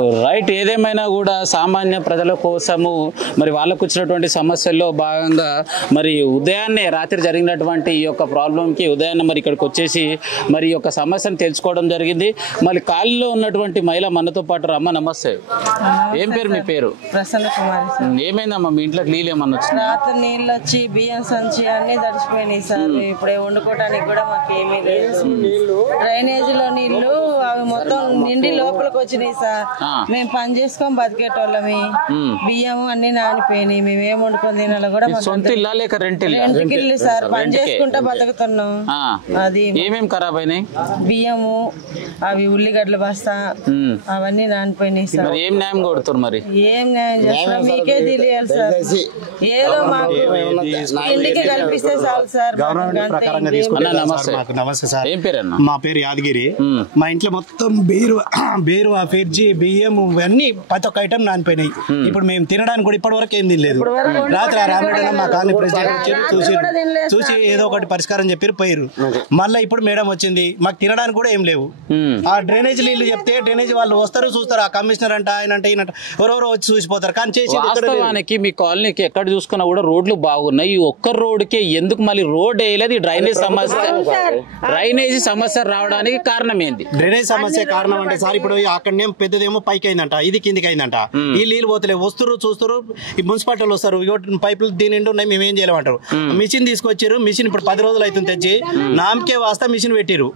Right. ఏదేమైనా కూడా సామాన్య ప్రజల కోసము మరి వాళ్ళకు వచ్చినటువంటి సమస్యల్లో భాగంగా మరి ఉదయాన్నే రాత్రి జరిగినటువంటి ఈ యొక్క ప్రాబ్లంకి ఉదయాన్నే మరి ఇక్కడికి వచ్చేసి మరి ఈ యొక్క సమస్యను తెలుసుకోవడం జరిగింది. మరి కాలనీలో ఉన్నటువంటి మహిళ మనతో పాటు అమ్మ నమస్తే. ఏం పేరు మీ పేరు? ప్రసన్న కుమారి. ఏమైందమ్మా మీ ఇంట్లోకి నీళ్ళు ఏమన్నా వచ్చింది? రాత్రి నీళ్ళు వచ్చి బియ్యం సంచి అన్ని తడిచిపోయినాయి సార్. ఇప్పుడే వండుకోవడానికి కూడా మాకు ఏమీ లేదు. డ్రైనేజీలో నీళ్లు అవి మొత్తం నిండి లోపలికి వచ్చినాయి సార్. మేము పని చేసుకొని బతికేటోళ్ళమి. బియ్యం అన్ని నానిపోయినాయి. మేము ఏం వండుకొని తినాలో కూడా రెంట్కి ఇల్లు సార్. పని చేసుకుంటా బతుకుతున్నాం. అది ఏమేమి ఖరాబ్ అయినాయి? బియ్యము, అవి ఉల్లిగడ్డల బస్తా అవన్నీ నానిపోయినాయి సార్. ఏం న్యాయం కొడుతున్నారు మరి? ఏం న్యాయం చేస్తున్నా మీకే తెలియాలి సార్. ఏదో మాకు ఇంటికి కల్పిస్తే చాలు సార్. నమస్తే సార్. మా పేరు యాదగిరి. మా ఇంట్లో మొత్తం బీరువా ఫ్రిడ్జి బియ్యం అన్ని ప్రతి ఒక్క ఐటమ్ నానిపోయినాయి. ఇప్పుడు మేము తినడానికి కూడా ఇప్పటి వరకు ఏం తినలేదు. రాత్రి రామరెడ్డి మా కాలనీ ప్రెసిడెంట్ చూసి ఏదో ఒకటి పరిష్కారం చెప్పారు పోయారు. మళ్ళీ ఇప్పుడు మేడం వచ్చింది, మాకు తినడానికి కూడా ఏం లేవు. ఆ డ్రైనేజ్ నీళ్లు చెప్తే డ్రైనేజ్ వాళ్ళు వస్తారు చూస్తారు. ఆ కమిషనర్ అంట ఆయన అంటే ఈయన ఎవరెవరో వచ్చి చూసిపోతారు. కానీ చేసి మీ కాలనీకి ఎక్కడ చూసుకున్నా కూడా రోడ్లు బాగున్నాయి. ఈ ఒక్క రోడ్డుకే ఎందుకు మళ్ళీ రోడ్ వేయలేదు? డ్రైనేజీ సమస్య రావడానికి కారణం ఏంది? డ్రైనేజ్ సమస్య కారణం అంటే సార్ ఇప్పుడు అక్కడనే పెద్దదేమో పైకి అయిందంట, ఇది కిందికి అయిందంట. ఈ నీళ్ళు పోతలే వస్తారు చూస్తారు. ఈ మున్సిపాలిటీలు వస్తారు, పైపులు దీని నిండి ఉన్నాయి, మేము ఏం చేయలేమంటారు. మిషన్ తీసుకొచ్చారు. మిషన్ ఇప్పుడు 10 రోజులు అవుతుంది తెచ్చి. నామకే వాస్తా మిషన్ పెట్టిరు.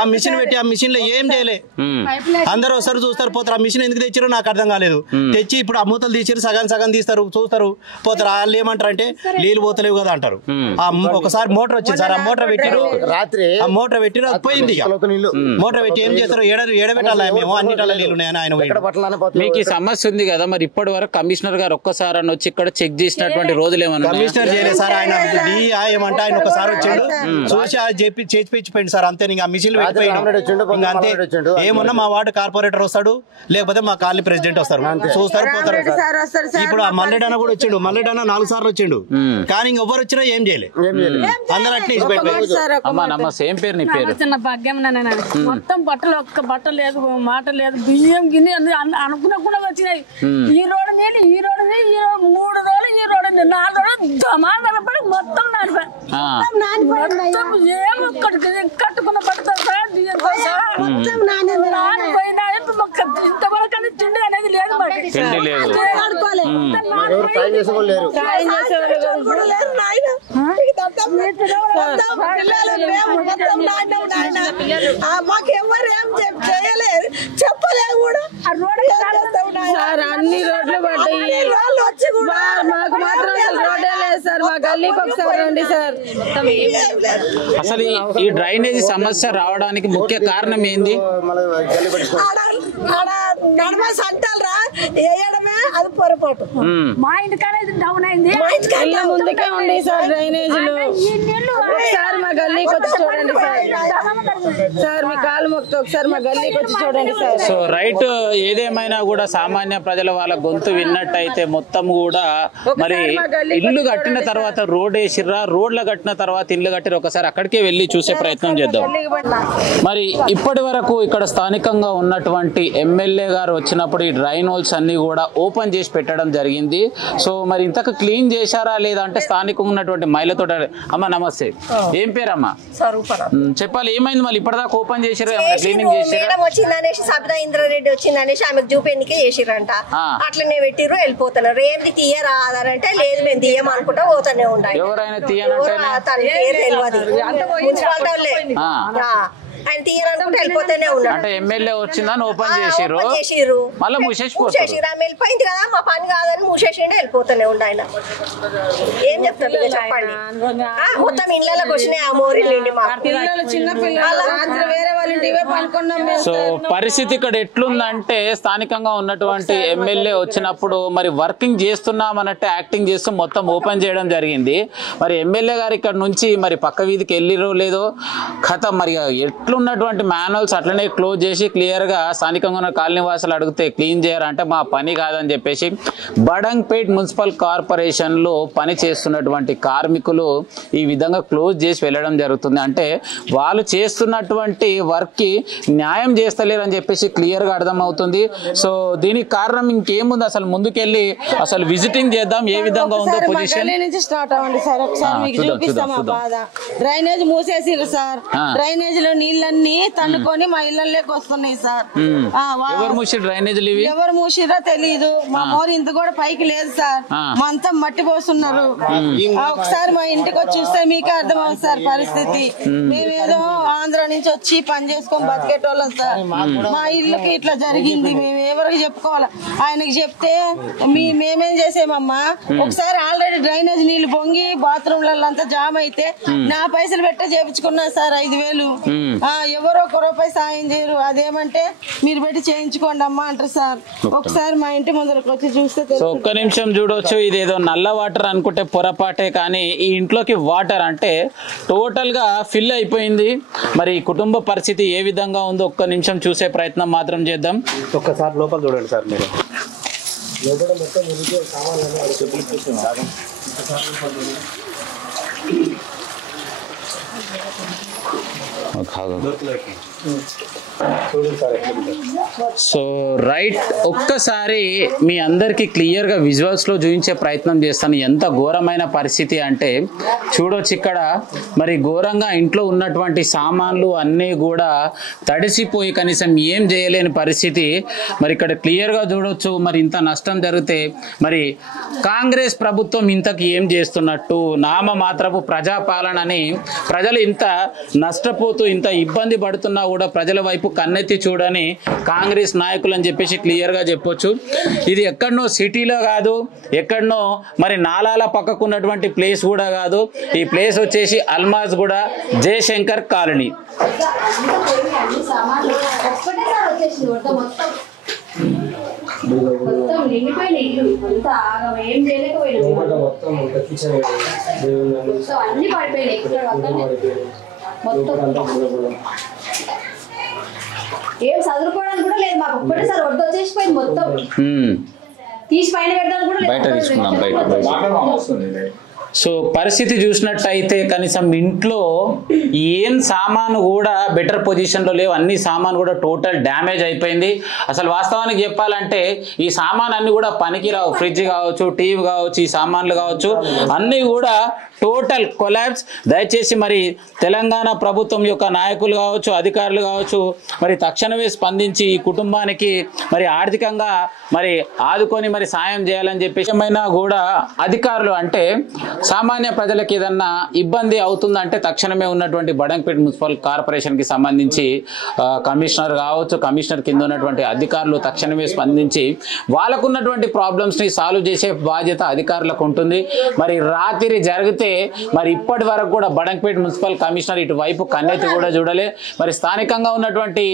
ఆ మిషన్ పెట్టి ఆ మిషన్ లో ఏం చేయలే. అందరూ వస్తారు చూస్తారు పోతారు. ఆ మిషన్ ఎందుకు తెచ్చారో నాకు అర్థం కాలేదు. తెచ్చి ఇప్పుడు ఆ మూతలు తీసారు, సగం తీస్తారు చూస్తారు పోతారు. వాళ్ళు ఏమంటారు అంటే నీళ్ళు పోతలేవు కదా అంటారు. ఒకసారి మోటార్ వచ్చింది సార్. ఆ మోటార్ పెట్టిరు, ఆ మోటార్ పెట్టిరు, అది పోయింది. మోటార్ పెట్టి ఏం చేస్తారు? ఏడబెట్టాలి మేము అన్నిటాల నీళ్ళు ఉన్నాయని ఆయన. మీకు ఈ సమస్య ఉంది కదా, మరి ఇప్పటి వరకు కమిషనర్ గారు ఒక్కసారి వచ్చి ఇక్కడ చెక్ చేసినటువంటి రోజులు ఏమన్నా? కమిషనర్ చేయలేదు సార్. ఆయన ఏమంటే ఆయన ఒకసారి వచ్చాడు చూసి చేపిచ్చిపోయింది సార్. అంతే. ఇంకా మిషన్లు పెట్టిపోయింది. ఇంకా అంతే. ఏమన్నా మా వార్డు కార్పొరేటర్ వస్తాడు, లేకపోతే మా కాలనీ ప్రెసిడెంట్ వస్తారు, చూస్తారు పోతారు. ఇప్పుడు ఆ మల్లెడన్న కూడా వచ్చిండు. మల్లెడన్న 4 సార్లు వచ్చిండు. కానీ ఇంకెవ్వరు వచ్చినా ఏం చేయలేదు. అందరూ అట్లే నమస్తే. ఏం పేరు నీ పేరు? మొత్తం బట్టలు ఒక్క బట్ట లేదు, మాట లేదు, బియ్యం గిన్నె అనుకున్నా వచ్చినాయి. ఈ రోడ్డు నీళ్ళు, ఈ రోడ్డు 3 రోజులు, ఈ రోడ్డు 4 రోజులు దమాదలపడి మొత్తం నానిపోయి ఏం కట్టుకున్న బట్టతో నానిపోయినా. ఇంతవరకు అని తిండి అనేది లేదు. మాకెవ్వరు ఏం చేయలేదు, చెప్పలేదు కూడా. సార్ అన్ని రోడ్లు పడ్డాయి. మాకు మాత్రం అసలు రోడ్డే లేదు సార్. మా గల్లీకి ఒకసారి రండి సార్. అసలు ఈ డ్రైనేజీ సమస్య రావడానికి ముఖ్య కారణం ఏంది? అంటారా వేయడమే అది పొరపాటు. మా ఇంటికానే డౌన్ అయింది. ముందుకే ఉంది సార్ డ్రైనేజీలు. ఒకసారి మా గల్లీకి వచ్చి చూడండి సార్. సార్ మీ కాలు మొక్కి ఒకసారి మా గల్లీకి వచ్చి చూడండి సార్. So right. ఏదేమైనా కూడా సామాన్య ప్రజల వాళ్ళ గొంతు విన్నట్టయితే మొత్తం కూడా మరి ఇల్లు కట్టిన తర్వాత రోడ్ వేసిర్రా, రోడ్లు కట్టిన తర్వాత ఇల్లు కట్టిరు, ఒకసారి అక్కడికే వెళ్ళి చూసే ప్రయత్నం చేద్దాం. మరి ఇప్పటి వరకు ఇక్కడ స్థానికంగా ఉన్నటువంటి ఎమ్మెల్యే గారు వచ్చినప్పుడు ఈ డ్రైన్ హోల్స్ అన్ని కూడా ఓపెన్ చేసి పెట్టడం జరిగింది. సో మరి ఇంతకు క్లీన్ చేశారా లేదా అంటే స్థానికంగా ఉన్నటువంటి మహిళతో. అమ్మ నమస్తే. ఏం పేరమ్మా? చెప్పాలి. ఏమైంది మళ్ళీ ఇప్పటిదాకా ఓపెన్ చేసారు, క్లీనింగ్ చేసారు? వచ్చిందనేసి సబితా ఇంద్రారెడ్డి వచ్చిందనేసి ఆమెకు చూపేందుకే చేసిరంట. అట్లనే పెట్టిరు, వెళ్ళిపోతున్నారు. ఏంది తీయరాదంటే లేదు మేము తీయం అనుకుంటా పోతానే ఉండాలి. ఎవరైనా తీయనంటే మున్సిపాలిటీ ఆయన తీయాలనుకుంటే వెళ్ళిపోతూనే ఉన్నాడు. అంటే ఎమ్మెల్యే వచ్చిందని ఓపెన్ చేసిరు, మళ్ళీ మూసేసిపోతారు. ఆమె వెళ్ళిపోయింది కదా, మా పని కాదని మూసేసిండే వెళ్ళిపోతూనే ఉండు. ఆయన ఏం చెప్తారు చెప్పండి. మొత్తం ఇళ్ళకి వచ్చినాయి ఆ మోరీలు నుండి. మా పిల్లలు చిన్న పిల్లలు వేరే వాళ్ళ ఇంటివే పనుకున్నాం. సో పరిస్థితి ఇక్కడ ఎట్లుందంటే స్థానికంగా ఉన్నటువంటి ఎమ్మెల్యే వచ్చినప్పుడు మరి వర్కింగ్ చేస్తున్నాం అన్నట్టు యాక్టింగ్ చేస్తూ మొత్తం ఓపెన్ చేయడం జరిగింది. మరి ఎమ్మెల్యే గారు ఇక్కడ నుంచి మరి పక్క వీధికి వెళ్ళిరో లేదో కథ మరి ఎట్లు ఉన్నటువంటి మాన్యువల్స్ అట్లనే క్లోజ్ చేసి క్లియర్గా స్థానికంగా ఉన్న కాలనీ వాసులు అడిగితే క్లీన్ చేయాలంటే మా పని కాదని చెప్పేసి బడంగ్పేట్ మున్సిపల్ కార్పొరేషన్లో పని చేస్తున్నటువంటి కార్మికులు ఈ విధంగా క్లోజ్ చేసి వెళ్ళడం జరుగుతుంది. అంటే వాళ్ళు చేస్తున్నటువంటి వర్క్కి న్యాయం చేస్తలేరు అని చెప్పేసి క్లియర్గా అర్థమవుతుంది. సో దీనికి కారణం ఇంకేముంది, అసలు ముందుకెళ్ళి అసలు విజిటింగ్ చేద్దాం ఏ విధంగా ఉందో పొజిషన్ నుంచి స్టార్ట్ అవ్వండి సార్. ఒకసారి మీకు చూపిస్తాం ఆ బాధ. Drainage మూసేసిరు sir. డ్రైనేజ్ లో నీళ్ళన్నీ తన్నుకొని మా ఇళ్ళలోకి వస్తున్నాయి సార్. ఎవరు మూసిరు డ్రైనేజీలు ఇవి? ఎవరు మూసిరో తెలియదు. మా మోరు ఇంత కూడా పైకి లేదు సార్. అంతా మట్టి పోస్తున్నారు. ఒకసారి మా ఇంటికి వచ్చి చూస్తే మీకే అర్థమవుతుంది సార్ పరిస్థితి. మేమేదో ఆంధ్ర నుంచి వచ్చి పని చేసుకొని బతికేటోళ్ళం సార్. మా ఇల్లుకి ఇట్లా జరిగింది, మేము ఎవరికి చెప్పుకోవాలి? ఆయనకి చెప్తే మేమేం చేసామమ్మా, ఒకసారి ఆల్రెడీ డ్రైనేజ్ నీళ్లు పొంగి బాత్రూమ్లలో అంతా జామ్ అయితే నా పైసలు పెట్టే చేయించుకున్నా సార్ 5,000. ఎవరో 1 రూపాయి సాయం చేయరు. అదేమంటే మీరు పెట్టి చేయించుకోండి అమ్మా అంటారు సార్. ఒకసారి మా ఇంటి ముందరకు వచ్చి చూస్తే ఒక్క నిమిషం చూడొచ్చు. ఇదేదో నల్ల వాటర్ అనుకుంటే పొరపాటే, కానీ ఈ ఇంట్లోకి వాటర్ అంటే టోటల్ గా ఫిల్ అయిపోయింది. మరి కుటుంబ పరిస్థితి ఏ విధంగా ఉందో ఒక్క నిమిషం చూసే ప్రయత్నం మాత్రం చేద్దాం. ఒక్కసారి లోపల చూడండి సార్ మీరు. సో రైట్, ఒక్కసారి మీ అందరికి క్లియర్ గా విజువల్స్ లో చూపించే ప్రయత్నం చేస్తాను. ఎంత ఘోరమైన పరిస్థితి అంటే చూడొచ్చు. ఇక్కడ మరి ఘోరంగా ఇంట్లో ఉన్నటువంటి సామాన్లు అన్నీ కూడా తడిసిపోయి కనీసం ఏం చేయలేని పరిస్థితి. మరి ఇక్కడ క్లియర్ గా చూడొచ్చు. మరి ఇంత నష్టం జరిగితే మరి కాంగ్రెస్ ప్రభుత్వం ఇంతకు ఏం చేస్తున్నట్టు? నామమాత్రపు ప్రజాపాలనని ప్రజలు ఇంత నష్టపోతూ ఇంత ఇబ్బంది పడుతున్నా కూడా ప్రజల వైపు కన్నెత్తి చూడని కాంగ్రెస్ నాయకులు అని చెప్పేసి క్లియర్ గా చెప్పొచ్చు. ఇది ఎక్కడనో సిటీలో కాదు, ఎక్కడనో మరి నాలాల పక్కకు ఉన్నటువంటి ప్లేస్ కూడా కాదు. ఈ ప్లేస్ వచ్చేసి అల్మాజ్ కూడా జయశంకర్ కాలనీ. ఏం చదువుకోవడానికి కూడా లేదు మాకు. ఒక్కటేసారి వడ్డు వచ్చేసిపోయింది మొత్తం. తీసి పైన పెట్టడానికి కూడా బయట తీసుకున్నాం బయట. సో పరిస్థితి చూసినట్టయితే కనీసం ఇంట్లో ఏం సామాను కూడా బెటర్ పొజిషన్లో లేవు. అన్ని సామాను కూడా టోటల్ డ్యామేజ్ అయిపోయింది. అసలు వాస్తవానికి చెప్పాలంటే ఈ సామాన్ అన్ని కూడా పనికి రావు. ఫ్రిడ్జ్ కావచ్చు, టీవీ కావచ్చు, ఈ సామాన్లు కావచ్చు, అన్నీ కూడా టోటల్ కొలాప్స్. దయచేసి మరి తెలంగాణ ప్రభుత్వం యొక్క నాయకులు కావచ్చు, అధికారులు కావచ్చు, మరి తక్షణమే స్పందించి ఈ కుటుంబానికి మరి ఆర్థికంగా మరి ఆదుకొని మరి సాయం చేయాలని చెప్పేసి ఏమైనా కూడా అధికారులు అంటే సామాన్య ప్రజలకు ఏదన్నా ఇబ్బంది అవుతుందంటే తక్షణమే ఉన్నటువంటి బడంగ్పేట్ మున్సిపల్ కార్పొరేషన్కి సంబంధించి కమిషనర్ కావచ్చు, కమిషనర్ కింద ఉన్నటువంటి అధికారులు తక్షణమే స్పందించి వాళ్ళకున్నటువంటి ప్రాబ్లమ్స్ని సాల్వ్ చేసే బాధ్యత అధికారులకు ఉంటుంది. మరి రాత్రి జరిగితే మరి ఇప్పటి వరకు కూడా బడంగ్పేట్ మున్సిపల్ కమిషనర్ ఇటువైపు కన్నెత్తి కూడా చూడలే. మరి స్థానికంగా ఉన్నటువంటి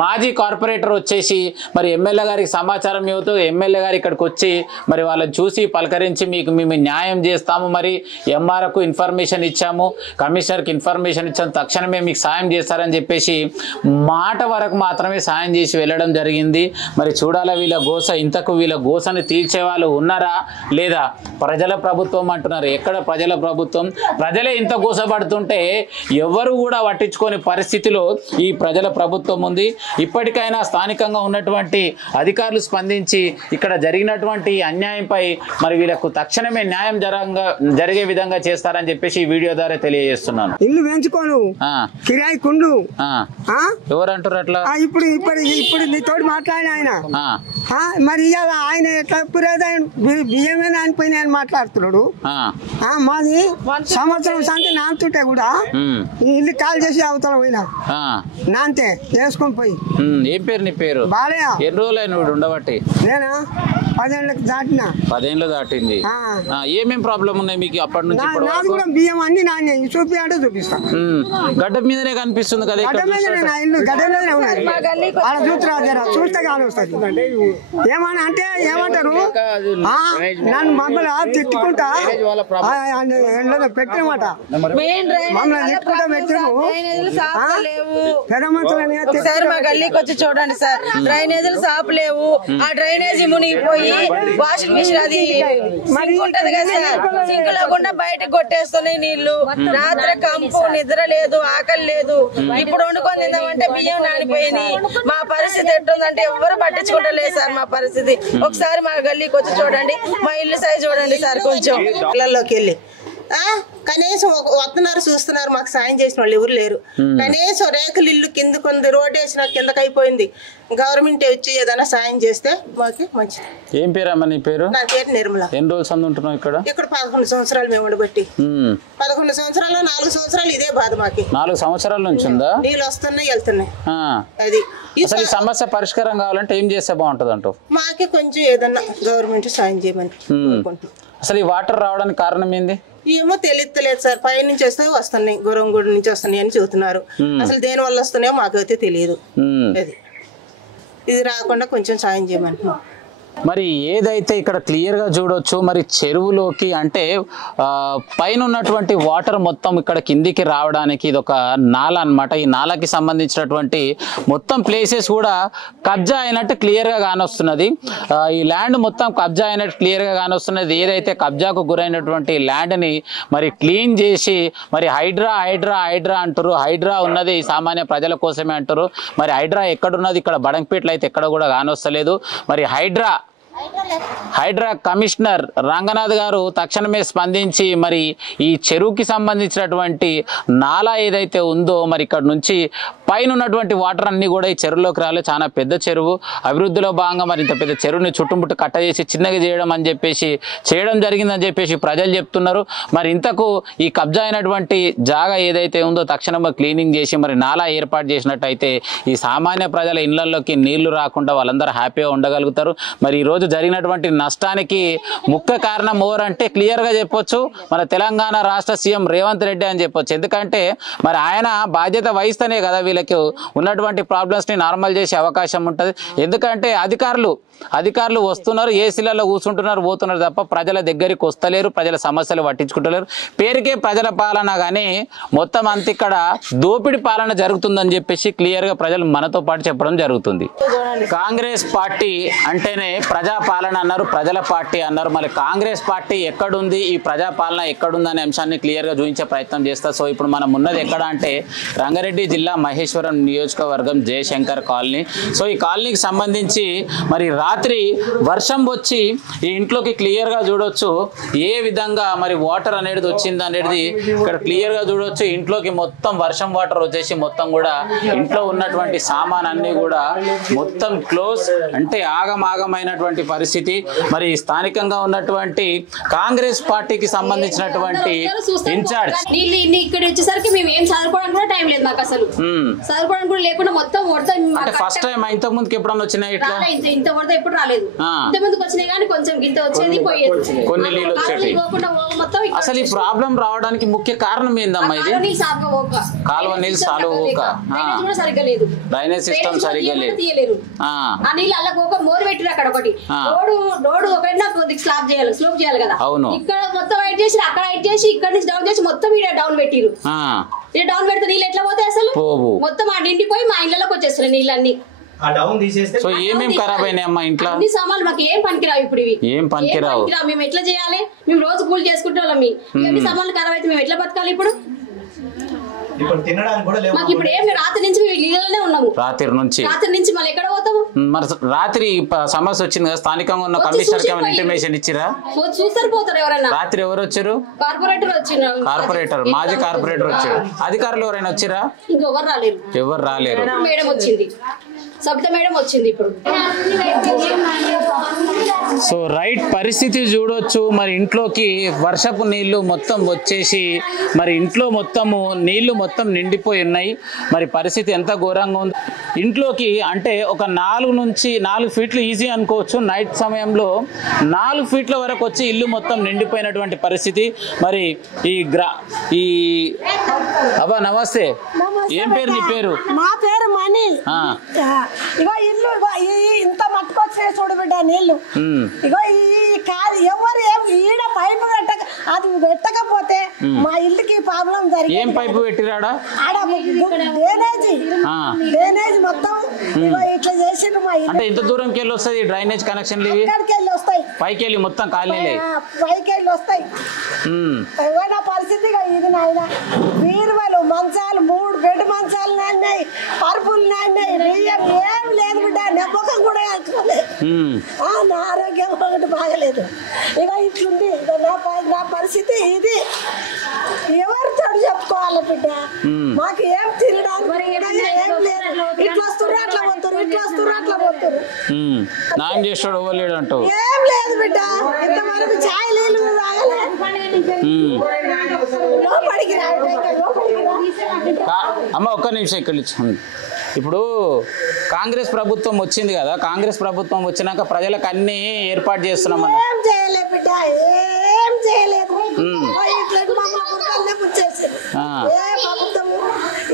మాజీ కార్పొరేటర్ వచ్చేసి మరి ఎమ్మెల్యే గారికి సమాచారం ఇవ్వతో ఎమ్మెల్యే గారు ఇక్కడికి వచ్చి మరి వాళ్ళని చూసి పలకరించి మీకు మేము న్యాయం చేస్తాము, మరి ఎంఆర్కు ఇన్ఫర్మేషన్ ఇచ్చాము, కమిషనర్కి ఇన్ఫర్మేషన్ ఇచ్చాము, తక్షణమే మీకు సాయం చేస్తారని చెప్పేసి మాట వరకు మాత్రమే సాయం చేసి వెళ్ళడం జరిగింది. మరి చూడాలా వీళ్ళ గోస. ఇంతకు వీళ్ళ గోసని తీర్చే వాళ్ళు ఉన్నారా లేదా? ప్రజల ప్రభుత్వం అంటున్నారు. ఎక్కడ ప్రజల ప్రభుత్వం? ప్రజలే ఇంత గోసపడుతుంటే ఎవరు కూడా పట్టించుకోని పరిస్థితిలో ఈ ప్రజల ప్రభుత్వం ఉంది. ఇప్పటికైనా స్థానికంగా ఉన్నటువంటి అధికారులు స్పందించి ఇక్కడ జరిగినటువంటి అన్యాయంపై మరి వీళ్ళకు తక్షణమే న్యాయం జరిగే విధంగా చేస్తారని చెప్పేసి ఈ వీడియో ద్వారా తెలియజేస్తున్నాను. ఇల్లు పెంచుకోను, కిరాయి కుండు ఎవరు అంటారు అట్లా? ఇప్పుడు నీతో మాట్లాడిన ఆయన మరి ఇవాళ ఆయన ఎట్లా బియ్యమేనా అనిపోయినా అని మాట్లాడుతున్నాడు. మాది సంవత్సరం సంతి నాంతుంటే కూడా ఇల్లు కాల్ చేసి అవతల పోయినా నాంతే వేసుకొని పోయి. ఏం పేరు నీ పేరు? బాలయ్య. ఎన్ని రోజులు అయిన ఉండబట్టి? నేనా 10 ఏళ్ళకి దాటిన. 10 ఏళ్ళు దాటింది. ఏమేం ప్రాబ్లం ఉన్నాయి మీకు అప్పటి నుంచి? నాది కూడా బియ్యం అన్ని నాణ్య చూపి అంటే చూపిస్తా. గడ్డ మీదనే కనిపిస్తుంది కదా? గడ్డ మీద నా ఇల్లు గడ్డ మీదనే ఉన్నది. అలా చూస్తురా చూస్తే కానీ వస్తుంది. ఏమని అంటే ఏమంటారు నన్ను మమ్మల్ని తిట్టుకుంటా పెట్టినమాట మమ్మల్ని తిట్టుకుంటా పెట్టారు పెద్ద మనుషులని ఒకసారి మా గల్లీకి వచ్చి చూడండి సార్, డ్రైనేజీలు సాపు లేవు, ఆ డ్రైనేజీ మునిగిపోయి వాషింగ్ మిషన్ అది ఉంటది కదా సార్, సింక్ లేకుండా బయటకు కొట్టేస్తున్నాయి నీళ్లు. రాత్రి కంపు, నిద్ర లేదు, ఆకలి లేదు. ఇప్పుడు వండుకొని తిందామంటే బియ్యం నానిపోయింది. మా పరిస్థితి ఎట్టుందంటే ఎవరు పట్టించుకుంటలేదు సార్ మా పరిస్థితి. ఒకసారి మా గల్లీకి వచ్చి చూడండి, మా ఇల్లు సైజ్ చూడండి సార్. కొంచెం ఇళ్లలోకి వెళ్ళి కనీసం వస్తున్నారు చూస్తున్నారు, మాకు సాయం చేసిన వాళ్ళు ఎవరు లేరు. కనీసం రేకులు ఇల్లు కింద కొంది రోడ్ వేసిన కిందకి అయిపోయింది. గవర్నమెంట్ వచ్చి ఏదైనా సాయం చేస్తే మాకు మంచిది. ఏం పేరమ్మా నీ పేరు? నా పేరు నిర్మల. ఎన్ని రోజులు సంది ఉంటున్నావు ఇక్కడ? ఇక్కడ 11 సంవత్సరాలు మేము ఉండబట్టి 11 సంవత్సరాలు 4 సంవత్సరాలు ఇదే బాధ మాకు. 4 సంవత్సరాల నుంచి ఉందా? నీళ్ళు వస్తున్నాయి వెళ్తున్నాయి. అది అసలు ఈ సమస్య పరిష్కారం కావాలంటే ఏం చేస్తే బాగుంటది అంటావు? మాకే కొంచెం ఏదన్నా గవర్నమెంట్ సాయం చేయమని కోరుకుంటున్నాం. అసలు ఈ వాటర్ రావడానికి కారణం ఏంది? ఏమో తెలియట్లేదు సార్. పై నుంచి వస్తున్నాయి, గురంగూడ నుంచి వస్తున్నాయి అని చెబుతున్నారు. అసలు దేని వల్ల వస్తున్నాయో మాకైతే తెలియదు. ఇది రాకుండా కొంచెం సాయం చేయమంటున్నాం. మరి ఏదైతే ఇక్కడ క్లియర్గా చూడొచ్చు, మరి చెరువులోకి అంటే పైన ఉన్నటువంటి వాటర్ మొత్తం ఇక్కడ కిందికి రావడానికి ఇది ఒక నాల అనమాట. ఈ నాలకి సంబంధించినటువంటి మొత్తం ప్లేసెస్ కూడా కబ్జా అయినట్టు క్లియర్గా కానొస్తున్నది. ఈ ల్యాండ్ మొత్తం కబ్జా అయినట్టు క్లియర్గా కానొస్తున్నది. ఏదైతే కబ్జాకు గురైనటువంటి ల్యాండ్ని మరి క్లీన్ చేసి మరి హైడ్రా హైడ్రా హైడ్రా అంటారు. హైడ్రా ఉన్నది సామాన్య ప్రజల కోసమే అంటారు. మరి హైడ్రా ఎక్కడున్నది? ఇక్కడ బడంగపేటలో అయితే ఎక్కడ కూడా కానొస్తలేదు. మరి హైడ్రా కమిషనర్ రంగనాథ్ గారు తక్షణమే స్పందించి మరి ఈ చెరువుకి సంబంధించినటువంటి నాలా ఏదైతే ఉందో మరి ఇక్కడ నుంచి పైన ఉన్నటువంటి వాటర్ అన్ని కూడా ఈ చెరువులోకి రాలే. చాలా పెద్ద చెరువు. అభివృద్ధిలో భాగంగా మరి ఇంత పెద్ద చెరువుని చుట్టుముట్టు కట్ట చేసి చిన్నగా చేయడం జరిగిందని చెప్పేసి ప్రజలు చెప్తున్నారు. మరి ఇంతకు ఈ కబ్జా అయినటువంటి జాగా ఏదైతే ఉందో తక్షణమే క్లీనింగ్ చేసి మరి నాలా ఏర్పాటు చేసినట్టయితే ఈ సామాన్య ప్రజల ఇళ్లలోకి నీళ్లు రాకుండా వాళ్ళందరూ హ్యాపీగా ఉండగలుగుతారు. మరి ఈరోజు జరిగినటువంటి నష్టానికి ముఖ్య కారణం ఎవరంటే క్లియర్గా చెప్పొచ్చు మన తెలంగాణ రాష్ట్ర సీఎం రేవంత్ రెడ్డి అని చెప్పొచ్చు. ఎందుకంటే మరి ఆయన బాధ్యత వహిస్తేనే కదా వీళ్ళకి ఉన్నటువంటి ప్రాబ్లమ్స్ని నార్మల్ చేసే అవకాశం ఉంటుంది. ఎందుకంటే అధికారులు వస్తున్నారు, ఏసీలలో కూర్చుంటున్నారు, పోతున్నారు తప్ప ప్రజల దగ్గరికి వస్తలేరు, ప్రజల సమస్యలు పట్టించుకుంటలేరు. పేరుకే ప్రజల పాలన కానీ మొత్తం అంత ఇక్కడ దోపిడి పాలన జరుగుతుందని చెప్పేసి క్లియర్గా ప్రజలు మనతో పాటు చెప్పడం జరుగుతుంది. కాంగ్రెస్ పార్టీ అంటేనే ప్రజాపాలన అన్నారు, ప్రజల పార్టీ అన్నారు. మరి కాంగ్రెస్ పార్టీ ఎక్కడుంది, ఈ ప్రజాపాలన ఎక్కడుంది అనే అంశాన్ని క్లియర్గా చూపించే ప్రయత్నం చేస్తారు. సో ఇప్పుడు మనం ఉన్నది ఎక్కడ అంటే రంగారెడ్డి జిల్లా మహేశ్వరం నియోజకవర్గం జయశంకర్ కాలనీ. సో ఈ కాలనీకి సంబంధించి మరి రాత్రి వర్షం వచ్చి ఈ ఇంట్లోకి క్లియర్గా చూడొచ్చు ఏ విధంగా మరి వాటర్ అనేది వచ్చింది అనేది ఇక్కడ క్లియర్గా చూడొచ్చు. ఇంట్లోకి మొత్తం వర్షం వాటర్ వచ్చేసి మొత్తం కూడా ఇంట్లో ఉన్నటువంటి సామాన్ అన్ని కూడా మొత్తం క్లోజ్, అంటే ఆగమైనటువంటి పరిస్థితి. మరి స్థానికంగా ఉన్నటువంటి కాంగ్రెస్ పార్టీకి సంబంధించినటువంటి ఇన్ఛార్జ్ ఇక్కడ వచ్చేసరికి మేము ఏం చదువుకోవడానికి కూడా టైం లేదు మాకు. అసలు చదువుకోవడానికి కూడా లేకుండా మొత్తం ఫస్ట్ టైం ఇంతకు ముందుకు ఎప్పుడన్నా వచ్చినాయి ఇట్లా? ఇంత వరద ఎప్పుడు రాలేదు. ఇంత ముందుకు వచ్చినాయి కానీ కొంచెం గింత వచ్చేది పోయేది, కొన్ని నీళ్ళు వచ్చేది. అసలు ఈ ప్రాబ్లం రావడానికి ముఖ్య కారణం ఏందమ్మా? ఇది కాలువ నీళ్ళు సాలువోక, డ్రైనేజ్ సిస్టమ్ సరిగ్గా లేదు. ఆ నీళ్ళు అలా మోరు పెట్టిరు అక్కడ ఒకటి రోడ్డు ఒకటి స్లాబ్ చేయాలి, స్లోప్ చేయాలి కదా. అవును, ఇక్కడ మొత్తం హైట్ చేసి అక్కడ హైట్ చేసి ఇక్కడ నుంచి డౌన్ చేసి మొత్తం ఇక్కడ డౌన్ పెట్టిరు. డౌన్ పెడితే నీళ్ళు ఎట్లా పోతాయి? అసలు మొత్తం ఆ నిండిపోయి మా ఇళ్ళలోకి వచ్చేస్తున్నాయి నీళ్ళన్నీ. సో ఏమేం ఖరాబ్ అయినాయి అమ్మా ఇంట్లో? అన్ని సామాన్లు మాకు ఏం పనికిరావు. ఇప్పుడు ఇవి ఏం పనికిరావు. మేము ఎట్లా చేయాలి? మేము రోజు కూలి చేసుకుంటే వాళ్ళం. ఇవన్నీ సామాన్లు ఖరాబ్ అయితే మేము ఎట్లా బతకాలి? ఇప్పుడు మాకు ఇప్పుడు ఏం రాత్రి నుంచి మేము ఇళ్ళలోనే ఉన్నాము. రాత్రి నుంచి మళ్ళీ ఎక్కడ పోతాము? మరి రాత్రి సమస్య వచ్చింది కదా, స్థానికంగా ఉన్న కమిషనర్ కి ఏమైనా ఇంటిమేషన్ ఇచ్చిరా? చూస్తారు పోతారు ఎవరైనా. రాత్రి ఎవరు వచ్చారు? కార్పొరేటర్ వచ్చినారు. కార్పొరేటర్, మాజీ కార్పొరేటర్ వచ్చారు. అధికారులు ఎవరైనా వచ్చిరా? ఇంకెవరు రాలేరు. ఎవరు రాలేరు. మేడం వచ్చింది, సబిత మేడం వచ్చింది ఇప్పుడు. సో రైట్ పరిస్థితి చూడొచ్చు. మరి ఇంట్లోకి వర్షపు నీళ్లు మొత్తం వచ్చేసి మరి ఇంట్లో మొత్తము నీళ్లు మొత్తం నిండిపోయి ఉన్నాయి. మరి పరిస్థితి ఎంత ఘోరంగా ఉంది. ఇంట్లోకి అంటే ఒక 4 ఫీట్లు ఈజీ అనుకోవచ్చు. నైట్ సమయంలో 4 ఫీట్ల వరకు వచ్చి ఇల్లు మొత్తం నిండిపోయినటువంటి పరిస్థితి. మరి ఈ అబ్బా నమస్తే, ఏం పేరు నీ పేరు? నా పేరు మణి. ఇగో ఇల్లు ఇంత మట్టుకొచ్చే చూడు బిడ్డ నీళ్లు. ఇగో ఈ కాదు ఎవరు ఈడ పైపు అది పెట్టకపోతే మా ఇల్లుకి ప్రాబ్లం జరిగింది. ఏం పైపు పెట్టిరాడా? ఆడ డ్రైనేజ్ మొత్తం ఇట్లా చేసిండ్రు మా ఇల్లు. అంటే ఇంత దూరంకి వెళ్ళి వస్తుంది డ్రైనేజ్ కనెక్షన్? ఇక్కడికి వెళ్ళి వస్తాయి, పైకి వెళ్ళి మొత్తం కాలనీ పైకి వెళ్ళి వస్తాయి. నా పరిస్థితి ఇది నాయన. బీరువాలు మంచాలు 3 బెడ్ మంచాలు నాన్నాయి, పరుపులు నాన్నాయి, బియ్యం ఏం లేదు బిడ్డ. నమ్మకం కూడా నా ఆరోగ్యం ఒకటి బాగలేదు. ఇక ఇట్లుంది నా పరిస్థితి ఇది. ఎవరితో చెప్పుకోవాలి బిడ్డ? మాకు ఏం తినడానికి ఏం లేదు. ఇట్లా వస్తున్నారు అట్లా పోతున్నారు, ఇట్లా వస్తున్నారు అట్లా పోతున్నారు. ఏం లేదు బిడ్డ. ఇంతవరకు ఛాయ్ నీళ్ళు తాగలే. అమ్మ ఒక్క నిమిషం ఇక్కడ ఇప్పుడు కాంగ్రెస్ ప్రభుత్వం వచ్చింది కదా, కాంగ్రెస్ ప్రభుత్వం వచ్చినాక ప్రజలకు అన్ని ఏర్పాటు చేస్తున్నామన్న. ఏం చేయలేదు బిడ్డ, ఏం చేయలేదు.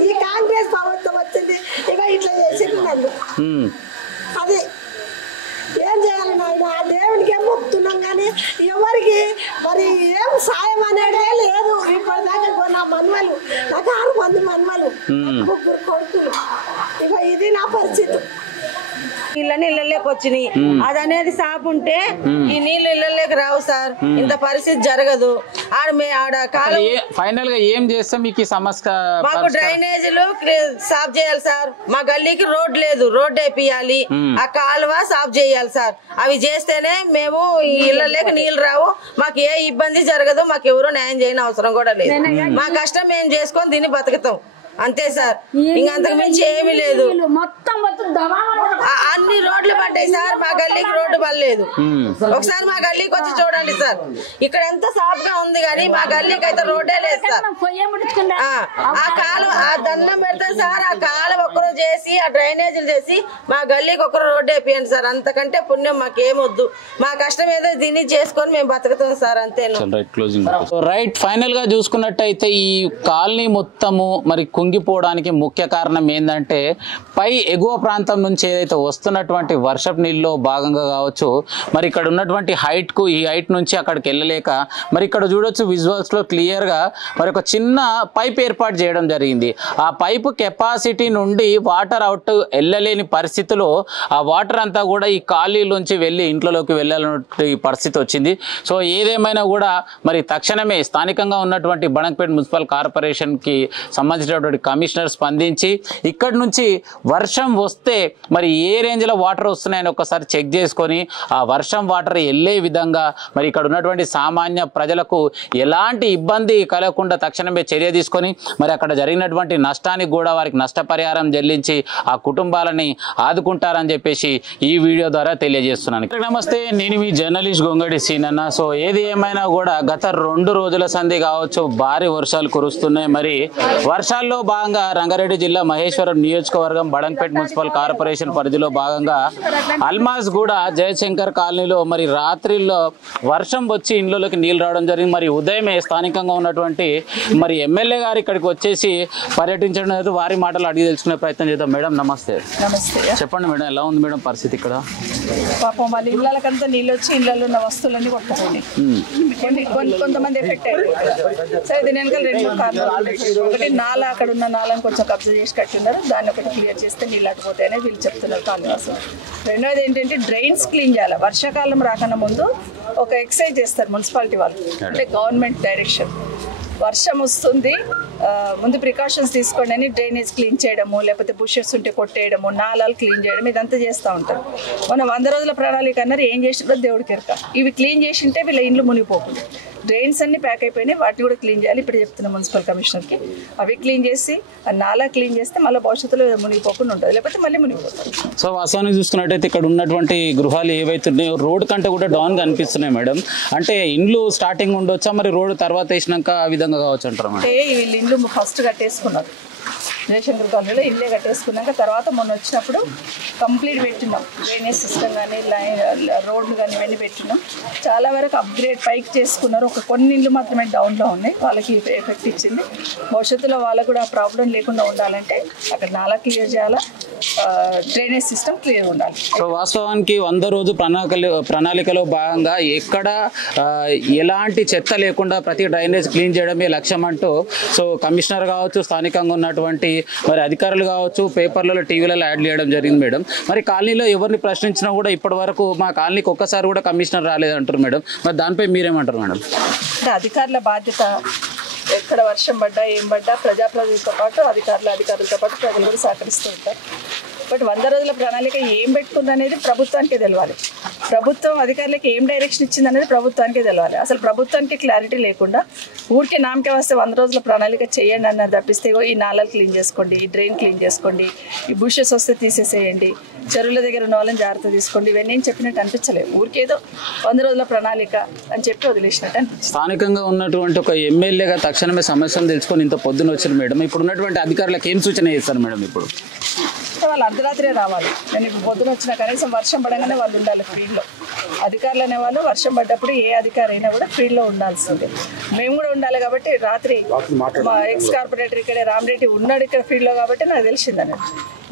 ఈ కాంగ్రెస్ ప్రభుత్వం వచ్చింది ఇక ఇట్లా చేసింది నన్ను. అదే ఏం చేయాలి నాయన? ఆ దేవునికి ఏం మొక్కుతున్నాం కానీ ఎవరికి మరి ఏం సాయం అనేదే లేదు. ఇప్పటిదాకా నా మన్మలు, నాకు 6 మంది మన్మలు, 3 కొడుకులు. ఇక ఇది నా పరిస్థితి. నీళ్ళని ఇళ్ళలోకి వచ్చినాయి. అది అనేది సాపు ఉంటే ఈ నీళ్ళు ఇళ్ళలోకి రావు సార్. ఇంత పరిస్థితి జరగదు. ఫైనల్ గా ఏం చేస్తాం మీకు సమస్య? మాకు డ్రైనేజీలు సాఫ్ చేయాలి సార్. మా గల్లీకి రోడ్ లేదు, రోడ్ వేపియాలి. ఆ కాలువ సాఫ్ చేయాలి సార్. అవి చేస్తేనే మేము ఇళ్ళలోకి నీళ్ళు రావు. మాకు ఏ ఇబ్బంది జరగదు. మాకు ఎవరు న్యాయం చేయని అవసరం కూడా లేదు. మా కష్టం మేము చేసుకొని దీన్ని బతుకుతాం అంతే సార్. ఇంకా అంతకు మించి ఏమీ లేదు. అన్ని రోడ్లు పడ్డాయి సార్. మా గల్లీకి రోడ్డు పడలేదు. ఒకసారి మా గల్లీకి వచ్చి చూడండి సార్. ఇక్కడ ఎంత సాఫ్ గా ఉంది కానీ మా గల్లీకి అయితే రోడ్డే లేదు సార్. ఆ కాలు ఆ దండం పెడతారు సార్. ఆ కాలు ఒక్కరు చేసి ఆ డ్రైనేజీలు చేసి మా గల్లీకి ఒక్కరు రోడ్డు వేపియండి సార్. అంతకంటే పుణ్యం మాకేమొద్దు. మా కష్టం ఏదో దీన్ని చేసుకొని మేము బతుకుతాం సార్ అంతేను. రైట్, ఫైనల్ గా చూసుకున్నట్టయితే ఈ కాలనీ మొత్తము మరి కుంగిపోవడానికి ముఖ్య కారణం ఏంటంటే పై ఎగువ ప్రాంతం నుంచి ఏదైతే వస్తున్నటువంటి వర్షపు నీళ్ళలో భాగంగా కావచ్చు. మరి ఇక్కడ ఉన్నటువంటి హైట్కు ఈ హైట్ నుంచి అక్కడికి వెళ్ళలేక మరి ఇక్కడ చూడొచ్చు విజువల్స్లో క్లియర్గా మరి ఒక చిన్న పైప్ ఏర్పాటు చేయడం జరిగింది. ఆ పైపు కెపాసిటీ నుండి వాటర్ అవుట్ వెళ్ళలేని పరిస్థితిలో ఆ వాటర్ అంతా కూడా ఈ కాలనీలోంచి వెళ్ళి ఇంట్లోకి వెళ్ళాలన్నటువంటి పరిస్థితి వచ్చింది. సో ఏదేమైనా కూడా మరి తక్షణమే స్థానికంగా ఉన్నటువంటి బడంగపేట మున్సిపల్ కార్పొరేషన్కి సంబంధించినటువంటి కమిషనర్ స్పందించి ఇక్కడ నుంచి వర్షం వస్తే మరి ఏ రేంజ్లో వాటర్ వస్తున్నాయని ఒకసారి చెక్ చేసుకొని ఆ వర్షం వాటర్ వెళ్ళే విధంగా మరి ఇక్కడ ఉన్నటువంటి సామాన్య ప్రజలకు ఎలాంటి ఇబ్బంది కలగకుండా తక్షణమే చర్య తీసుకొని మరి అక్కడ జరిగినటువంటి నష్టానికి కూడా వారికి నష్టపరిహారం చెల్లించి ఆ కుటుంబాలని ఆదుకుంటారని చెప్పేసి ఈ వీడియో ద్వారా తెలియజేస్తున్నాను. నమస్తే, నేను మీ జర్నలిస్ట్ గొంగడి సీనన్న. సో ఏది ఏమైనా కూడా గత 2 రోజుల సంధి కావచ్చు భారీ వర్షాలు కురుస్తున్నాయి. మరి వర్షాల్లో భాగంగా రంగారెడ్డి జిల్లా మహేశ్వరం నియోజకవర్గం బడంగపేట మున్సిపల్ కార్పొరేషన్ పరిధిలో భాగంగా అల్మాజ్ గూడ జయశంకర్ కాలనీలో మరి రాత్రిలో వర్షం వచ్చి ఇంట్లోకి నీళ్ళు రావడం జరిగింది. మరి ఉదయమే స్థానికంగా ఉన్నటువంటి మరి ఎమ్మెల్యే గారు ఇక్కడికి వచ్చేసి పర్యటించడం అయితే వారి మాటలు అడిగి తెలుసుకునే ప్రయత్నం చేద్దాం. మేడం నమస్తే. చెప్పండి మేడం, ఎలా ఉంది మేడం పరిస్థితి ఇక్కడ? పాపం వాళ్ళ ఇళ్ళకంతా నీళ్ళు వచ్చి ఇళ్ళలో ఉన్న వస్తువులన్నీ కొట్టుకుపోయినాయి. కొంతమంది ఎఫెక్ట్ అయిపోయింది. సో ఇది వెనకాల 2 కారణాలు. ఒకటి నాలా, అక్కడ ఉన్న నాలను కొంచెం కబ్జా చేసి కట్టున్నారు. దాన్ని ఒకటి క్లియర్ చేస్తే నీళ్ళు అటుపోతాయని వీళ్ళు చెప్తున్నారు కాలనీవాసులు. రెండోది ఏంటంటే డ్రైన్స్ క్లీన్ చేయాలి. వర్షాకాలం రాకన్నా ముందు ఒక ఎక్సైజ్ చేస్తారు మున్సిపాలిటీ వాళ్ళు, అంటే గవర్నమెంట్ డైరెక్షన్. వర్షం వస్తుంది, ముందు ప్రికాషన్స్ తీసుకోండి అని డ్రైనేజ్ క్లీన్ చేయడము, లేకపోతే బుషెస్ ఉంటే కొట్టేయడము, నాలాలు క్లీన్ చేయడం, ఇదంతా చేస్తూ ఉంటారు. మనం 100 రోజుల ప్రణాళిక అన్నారు, ఏం చేసిందో దేవుడికి ఎరక. ఇవి క్లీన్ చేసింటే వీళ్ళ ఇండ్లు మునిగిపోకుండా. డ్రైన్స్ అన్ని ప్యాక్ అయిపోయినాయి, వాటిని కూడా క్లీన్ చేయాలి. ఇప్పుడు చెప్తున్నాం మున్సిపల్ కమిషనర్కి, అవి క్లీన్ చేసి ఆ నాలా క్లీన్ చేస్తే మళ్ళీ భవిష్యత్తులో మునిగిపోకుండా ఉంటుంది, లేకపోతే మళ్ళీ మునిగిపోతుంది. సో వాస్తవానికి చూసుకున్నట్టయితే ఇక్కడ ఉన్నటువంటి గృహాలు ఏవైతున్నాయో రోడ్ కంటే కూడా డౌన్గా అనిపిస్తున్నాయి మేడం. అంటే ఇండ్లు స్టార్టింగ్ ఉండొచ్చా, మరి రోడ్ తర్వాత వేసినాక ఆ విధంగా కావచ్చు అంటారు? అంటే వీళ్ళు ఇండ్లు ఫస్ట్ కట్టేసుకున్నారు, జయశంకర్ కాలనీలో ఇల్లే కట్టేసుకున్నాక తర్వాత మొన్న వచ్చినప్పుడు కంప్లీట్ పెట్టినాం. డ్రైనేజ్ సిస్టమ్ కానీ రోడ్లు కానీ ఇవన్నీ పెట్టినాం. చాలా వరకు అప్గ్రేడ్ పైకి చేసుకున్నారు. కొన్ని ఇళ్ళు మాత్రమే డౌన్లో ఉన్నాయి. వాళ్ళకి ఎఫెక్ట్ ఇచ్చింది. భవిష్యత్తులో వాళ్ళకు కూడా ప్రాబ్లం లేకుండా ఉండాలంటే అక్కడ నాలా క్లియర్ చేయాలా, డ్రైనేజ్ సిస్టమ్ క్లియర్ ఉండాలి. సో వాస్తవానికి 100 రోజు ప్రణాళికలో భాగంగా ఎక్కడ ఎలాంటి చెత్త లేకుండా ప్రతి డ్రైనేజ్ క్లీన్ చేయడమే లక్ష్యం అంటూ సో కమిషనర్ కావచ్చు, స్థానికంగా ఉన్నటువంటి మరి అధికారులు కావచ్చు, పేపర్లలో టీవీలలో యాడ్ చేయడం జరిగింది మేడం. మరి కాలనీలో ఎవరిని ప్రశ్నించినా కూడా ఇప్పటి వరకు మా కాలనీకి ఒక్కసారి కూడా కమిషనర్ రాలేదంటారు మేడం. మరి దానిపై మీరేమంటారు మేడం? అధికారుల బాధ్యత. ఎక్కడ వర్షం పడ్డా ఏం పడ్డా ప్రజాప్రతినిధులతో పాటు అధికారులతో పాటు ప్రజలు కూడా సహకరిస్తూ ఉంటారు. బట్ 100 రోజుల ప్రణాళిక ఏం పెట్టుకుంది అనేది ప్రభుత్వానికే తెలవాలి. ప్రభుత్వం అధికారులకు ఏం డైరెక్షన్ ఇచ్చింది అనేది ప్రభుత్వానికే తెలవాలి. అసలు ప్రభుత్వానికి క్లారిటీ లేకుండా ఊరికే నామకే వస్తే 100 రోజుల ప్రణాళిక చేయండి అన్నది తప్పిస్తే ఈ నాళాలు క్లీన్ చేసుకోండి, ఈ డ్రైన్ క్లీన్ చేసుకోండి, ఈ బుషెస్ వస్తే తీసేసేయండి, చెరువుల దగ్గర ఉన్న వాళ్ళని జాగ్రత్త తీసుకోండి, ఇవన్నీ ఏం చెప్పినట్టు అనిపించలేదు. ఊరికేదో 100 రోజుల ప్రణాళిక అని చెప్పి వదిలేసినట్టు అనిపించింది. స్థానికంగా ఉన్నటువంటి ఒక ఎమ్మెల్యేగా తక్షణమే సమస్యను తెలుసుకొని ఇంత పొద్దున వచ్చిన మేడం, ఇప్పుడు ఉన్నటువంటి అధికారులకు ఏం సూచన చేస్తారు మేడం? ఇప్పుడు వాళ్ళు అర్ధరాత్రే రావాలి. నేను ఇప్పుడు పొద్దున వచ్చిన కనీసం వర్షం పడగానే వాళ్ళు ఉండాలి ఫీల్డ్లో. అధికారులు అనేవాళ్ళు వర్షం పడ్డప్పుడు ఏ అధికారి అయినా కూడా ఫీల్డ్లో ఉండాల్సిందే. మేము కూడా ఉండాలి కాబట్టి రాత్రి మా ఎక్స్ కార్పొరేటర్ ఇక్కడే రామరెడ్డి ఉన్నాడు ఇక్కడ ఫీల్డ్లో కాబట్టి నాకు తెలిసిందని.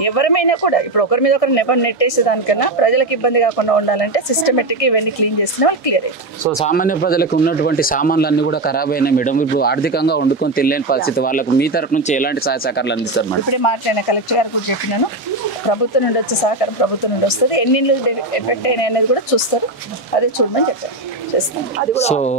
ఎవరిమైనా కూడా ఇప్పుడు ఒకరి మీద ఒకరు నెట్టేసేదానికన్నా ప్రజలకు ఇబ్బంది కాకుండా ఉండాలంటే సిస్టమేటిక్గా ఇవన్నీ క్లీన్ చేసిన వాళ్ళు క్లియర్ అయ్యారు. సో సామాన్య ప్రజలకు ఉన్నటువంటి సామాన్లు అన్ని కూడా ఖరాబ్ అయినాయి మేడం. ఇప్పుడు ఆర్థికంగా వండుకొని తెలియని పరిస్థితి, వాళ్ళకు మీ తరఫు నుంచి ఎలాంటి సహాయ సహకారాలు అందిస్తారు మేడం? ఇప్పుడే మాట్లాడిన కలెక్టర్ గారు కూడా చెప్పినాను, ప్రభుత్వం నుండి వచ్చే సహకారం ప్రభుత్వం నుండి వస్తుంది. ఎన్ని ఎఫెక్ట్ అయినాయి అనేది కూడా చూస్తారు. అదే చూడమని చెప్పారు, చేస్తాం. అది కూడా